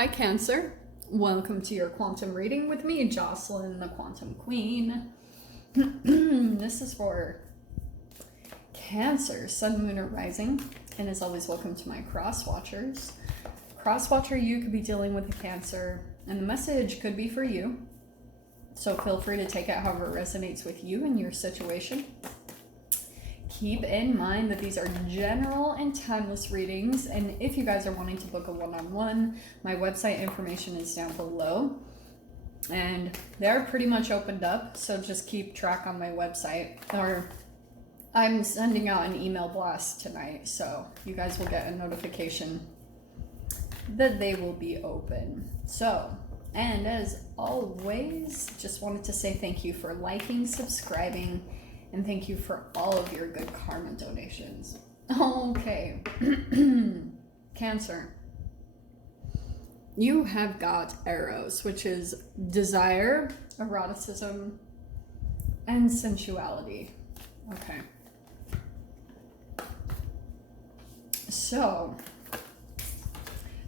Hi, Cancer. Welcome to your quantum reading with me, Jocelyn, the Quantum Queen. This is for Cancer, Sun, Moon, or Rising. And as always, welcome to my cross watchers. Cross watcher, you could be dealing with a Cancer, and the message could be for you. So feel free to take it however it resonates with you and your situation. Keep in mind that these are general and timeless readings, and if you guys are wanting to book a one-on-one, my website information is down below, and they're pretty much opened up, so just keep track on my website, or I'm sending out an email blast tonight, so you guys will get a notification that they will be open. So, and as always, just wanted to say thank you for liking, subscribing, and thank you for all of your good karma donations. Okay. Cancer. You have got Eros, which is desire, eroticism, and sensuality. Okay. So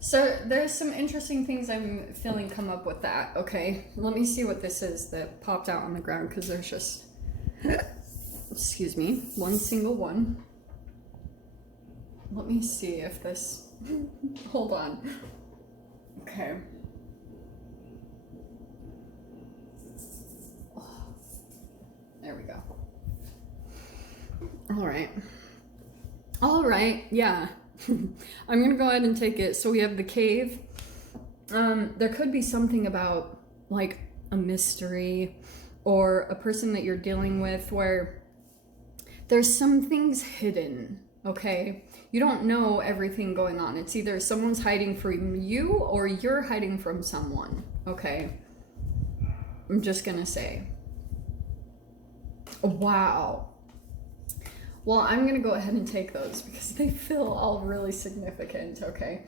there's some interesting things I'm feeling come up with that, okay? Let me see what this is that popped out on the ground, because there's just... excuse me, one single one. Let me see if this, hold on. Okay. There we go. All right, yeah. I'm gonna go ahead and take it. So we have the cave. There could be something about like a mystery or a person that you're dealing with where there's some things hidden, okay? You don't know everything going on. It's either someone's hiding from you or you're hiding from someone, okay? I'm just gonna say. Wow. Well, I'm gonna go ahead and take those because they feel all really significant, okay?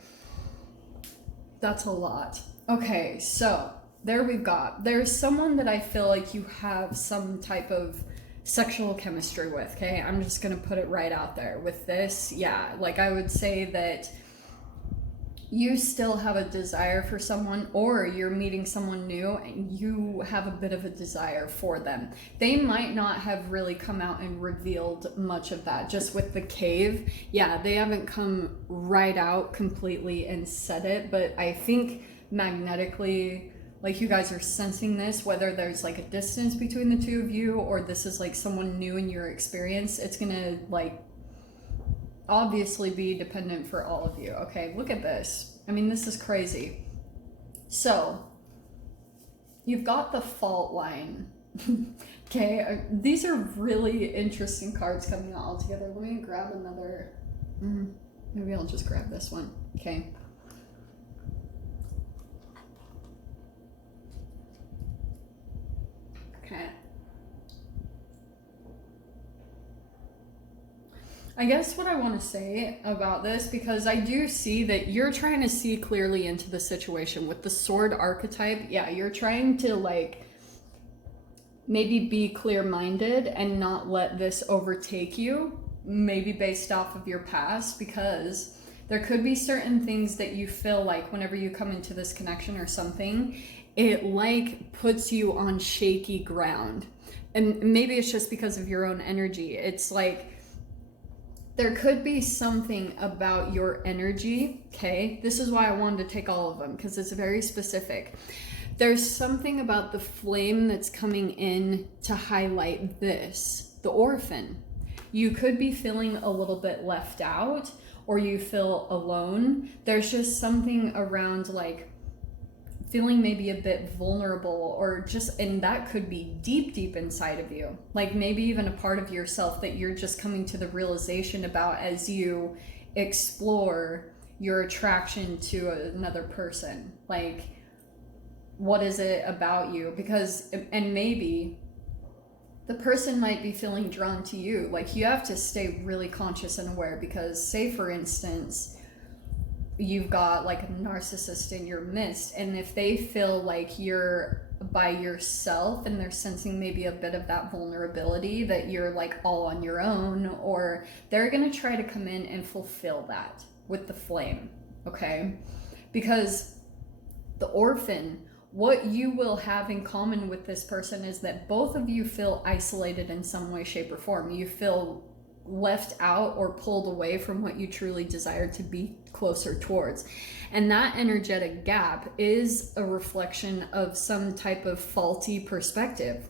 That's a lot. Okay, so there's someone that I feel like you have some type of sexual chemistry with, okay? I'm just gonna put it right out there with this. Yeah, like I would say that you still have a desire for someone, or you're meeting someone new and you have a bit of a desire for them. They might not have really come out and revealed much of that. Just with the cave, yeah, they haven't come right out completely and said it, but I think magnetically, like you guys are sensing this, whether there's like a distance between the two of you or this is like someone new in your experience, it's gonna like obviously be dependent for all of you. Okay, look at this. I mean, this is crazy. So, you've got the fault line. Okay, these are really interesting cards coming out all together. Let me grab another. Maybe I'll just grab this one. Okay. Okay. I guess what I want to say about this, because I do see that you're trying to see clearly into the situation with the sword archetype. Yeah, you're trying to like maybe be clear-minded and not let this overtake you, maybe based off of your past, because there could be certain things that you feel like whenever you come into this connection or something, it like puts you on shaky ground. And maybe it's just because of your own energy. It's like there could be something about your energy, okay? This is why I wanted to take all of them, because it's very specific. There's something about the flame that's coming in to highlight this, the orphan. You could be feeling a little bit left out, or you feel alone. There's just something around like feeling maybe a bit vulnerable, or just, and that could be deep inside of you, like maybe even a part of yourself that you're just coming to the realization about as you explore your attraction to another person. Like, what is it about you? Because, and maybe the person might be feeling drawn to you. Like, you have to stay really conscious and aware, because say for instance you've got like a narcissist in your midst, and if they feel like you're by yourself and they're sensing maybe a bit of that vulnerability, that you're like all on your own, or they're gonna try to come in and fulfill that with the flame, okay? Because The Orphan, what you will have in common with this person is that both of you feel isolated in some way, shape, or form. You feel left out or pulled away from what you truly desire to be closer towards. And that energetic gap is a reflection of some type of faulty perspective.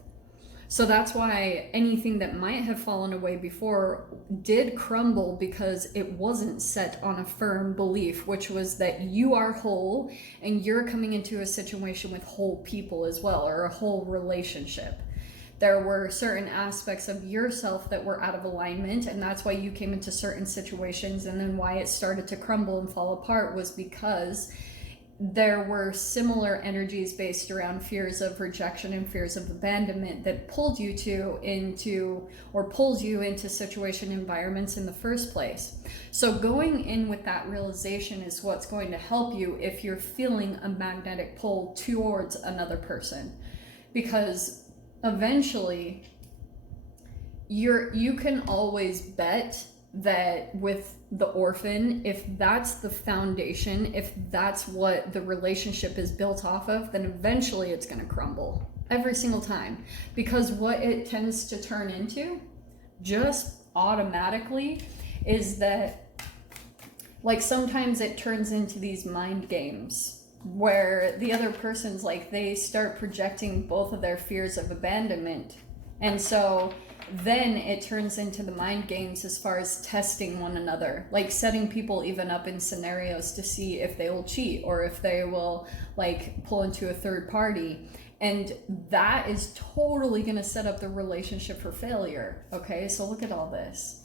So that's why anything that might have fallen away before did crumble, because it wasn't set on a firm belief, which was that you are whole and you're coming into a situation with whole people as well, or a whole relationship. There were certain aspects of yourself that were out of alignment, and that's why you came into certain situations, and then why it started to crumble and fall apart was because there were similar energies based around fears of rejection and fears of abandonment that pulled you pulls you into situation environments in the first place. So going in with that realization is what's going to help you if you're feeling a magnetic pull towards another person, because eventually you can always bet that with the Orphan, if that's the foundation, if that's what the relationship is built off of, then eventually it's going to crumble every single time. Because what it tends to turn into just automatically is that, like, sometimes it turns into these mind games where the other person's like, they start projecting both of their fears of abandonment, and so then it turns into the mind games as far as testing one another, like setting people even up in scenarios to see if they will cheat or if they will like pull into a third party. And that is totally going to set up the relationship for failure. Okay, so look at all this.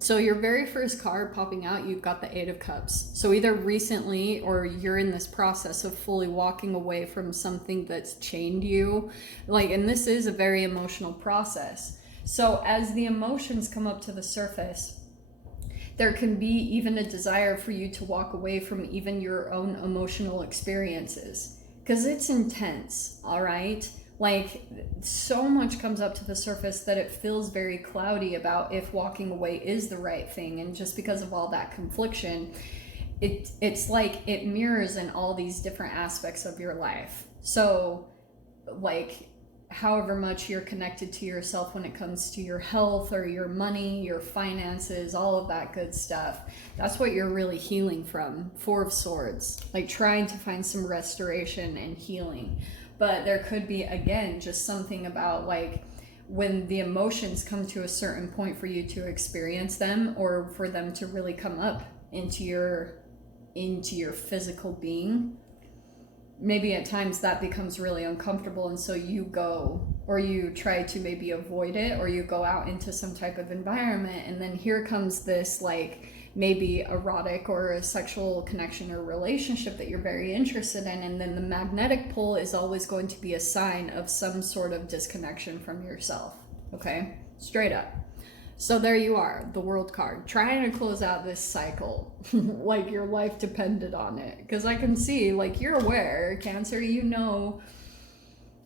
So your very first card popping out, you've got the Eight of Cups. So either recently or you're in this process of fully walking away from something that's chained you. Like, and this is a very emotional process. So as the emotions come up to the surface, there can be even a desire for you to walk away from even your own emotional experiences, because it's intense, all right? Like, so much comes up to the surface that it feels very cloudy about if walking away is the right thing. And just because of all that confliction, it's like it mirrors in all these different aspects of your life. So, like, however much you're connected to yourself when it comes to your health or your money, your finances, all of that good stuff, that's what you're really healing from. Four of Swords, like trying to find some restoration and healing. But there could be, again, just something about like when the emotions come to a certain point for you to experience them, or for them to really come up into your physical being. Maybe at times that becomes really uncomfortable, and so you go, or you try to maybe avoid it, or you go out into some type of environment, and then here comes this like maybe erotic or a sexual connection or relationship that you're very interested in, and then the magnetic pull is always going to be a sign of some sort of disconnection from yourself. Okay, straight up. So there you are, the World card, trying to close out this cycle like your life depended on it. Because I can see, like, you're aware, Cancer, you know,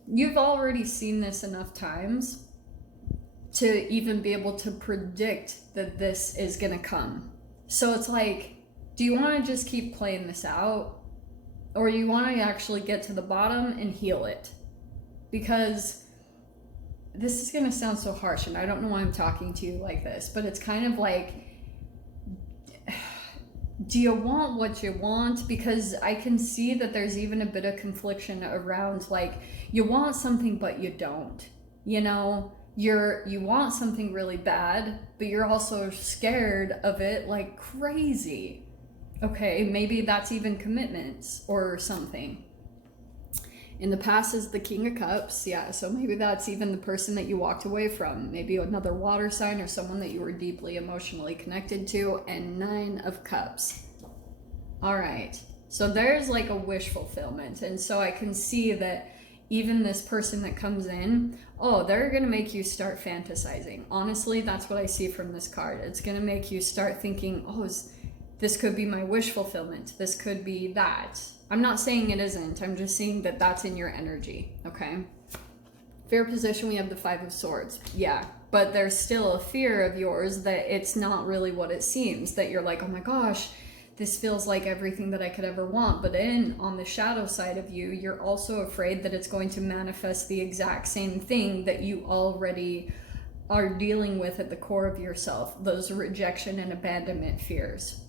you've already seen this enough times to even be able to predict that this is going to come. So it's like, do you want to just keep playing this out? Or you want to actually get to the bottom and heal it? Because this is going to sound so harsh, and I don't know why I'm talking to you like this, but it's kind of like, do you want what you want? Because I can see that there's even a bit of confliction around, like, you want something but you don't, you know? You want something really bad, but you're also scared of it like crazy. Okay, maybe that's even commitments or something. In the past is the King of Cups, yeah, so maybe that's even the person that you walked away from. Maybe another water sign or someone that you were deeply emotionally connected to. And Nine of Cups. All right, so there's like a wish fulfillment. And so I can see that even this person that comes in, oh, they're going to make you start fantasizing. Honestly, that's what I see from this card. It's going to make you start thinking, oh, this could be my wish fulfillment. This could be that. I'm not saying it isn't. I'm just saying that that's in your energy, okay? Fear position, we have the Five of Swords. Yeah, but there's still a fear of yours that it's not really what it seems. That you're like, oh my gosh, this feels like everything that I could ever want. But then on the shadow side of you, you're also afraid that it's going to manifest the exact same thing that you already are dealing with at the core of yourself, those rejection and abandonment fears.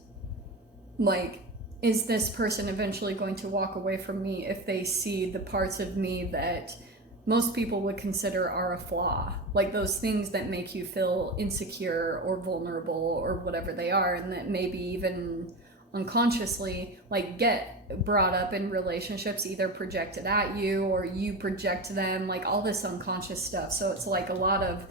Like, is this person eventually going to walk away from me if they see the parts of me that most people would consider are a flaw, like those things that make you feel insecure or vulnerable or whatever they are, and that maybe even unconsciously like get brought up in relationships, either projected at you or you project them, like all this unconscious stuff. So it's like a lot of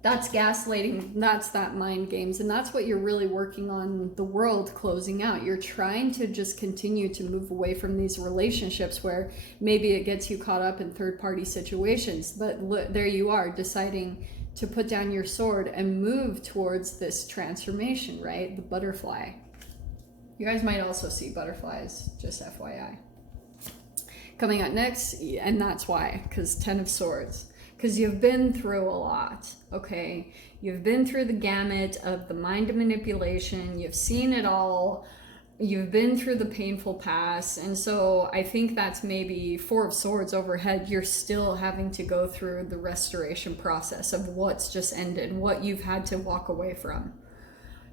that's gaslighting, that's that mind games, and that's what you're really working on the world closing out. You're trying to just continue to move away from these relationships where maybe it gets you caught up in third-party situations, but look, there you are deciding to put down your sword and move towards this transformation, right? The butterfly. You guys might also see butterflies, just FYI. Coming up next, and that's why, because 10 of Swords. Because you've been through a lot, okay? You've been through the gamut of the mind manipulation. You've seen it all. You've been through the painful past. And so I think that's maybe 4 of Swords overhead. You're still having to go through the restoration process of what's just ended, what you've had to walk away from.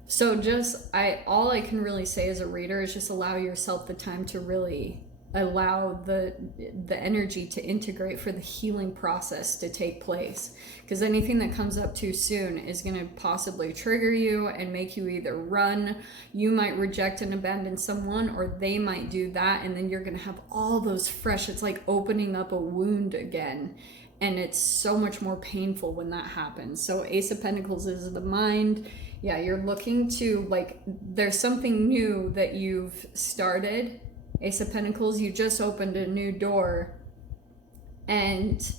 So just, all I can really say as a reader is just allow yourself the time to really allow the energy to integrate for the healing process to take place, because anything that comes up too soon is going to possibly trigger you and make you either run. You might reject and abandon someone, or they might do that, and then you're going to have all those fresh, it's like opening up a wound again, and it's so much more painful when that happens. So Ace of Pentacles is the mind. Yeah, you're looking to, like, there's something new that you've started. Ace of Pentacles, you just opened a new door, and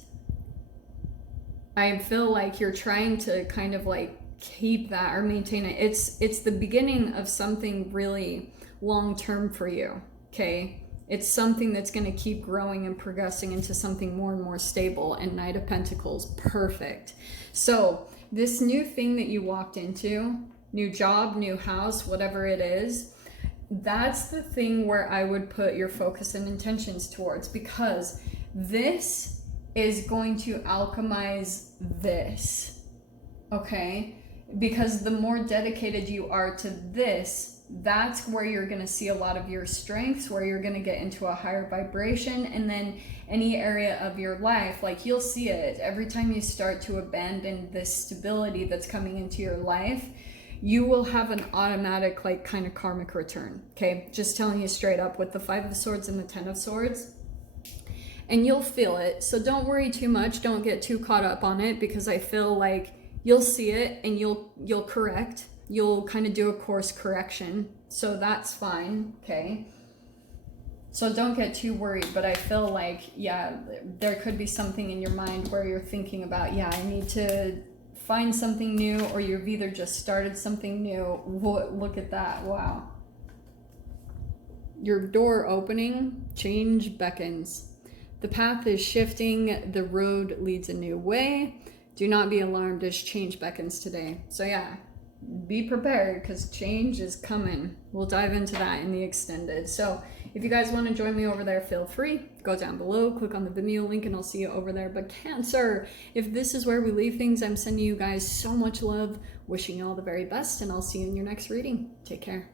I feel like you're trying to kind of like keep that or maintain it. It's the beginning of something really long-term for you, okay? It's something that's going to keep growing and progressing into something more and more stable. And Knight of Pentacles, perfect. So this new thing that you walked into, new job, new house, whatever it is, that's the thing where I would put your focus and intentions towards, because this is going to alchemize this, okay? Because the more dedicated you are to this, that's where you're going to see a lot of your strengths, where you're going to get into a higher vibration. And then any area of your life, like you'll see it every time you start to abandon this stability that's coming into your life, you will have an automatic, like, kind of karmic return, okay? Just telling you straight up with the 5 of Swords and the 10 of Swords. And you'll feel it, so don't worry too much. Don't get too caught up on it, because I feel like you'll see it and you'll correct. You'll kind of do a course correction, so that's fine, okay? So don't get too worried, but I feel like, yeah, there could be something in your mind where you're thinking about, yeah, I need to find something new, or you've either just started something new. Look at that, wow. Your door opening, change beckons. The path is shifting, the road leads a new way. Do not be alarmed as change beckons today. So yeah, be prepared, because change is coming. We'll dive into that in the extended. So if you guys want to join me over there, feel free. Go down below, click on the Vimeo link, and I'll see you over there. But Cancer, if this is where we leave things, I'm sending you guys so much love, wishing you all the very best, and I'll see you in your next reading. Take care.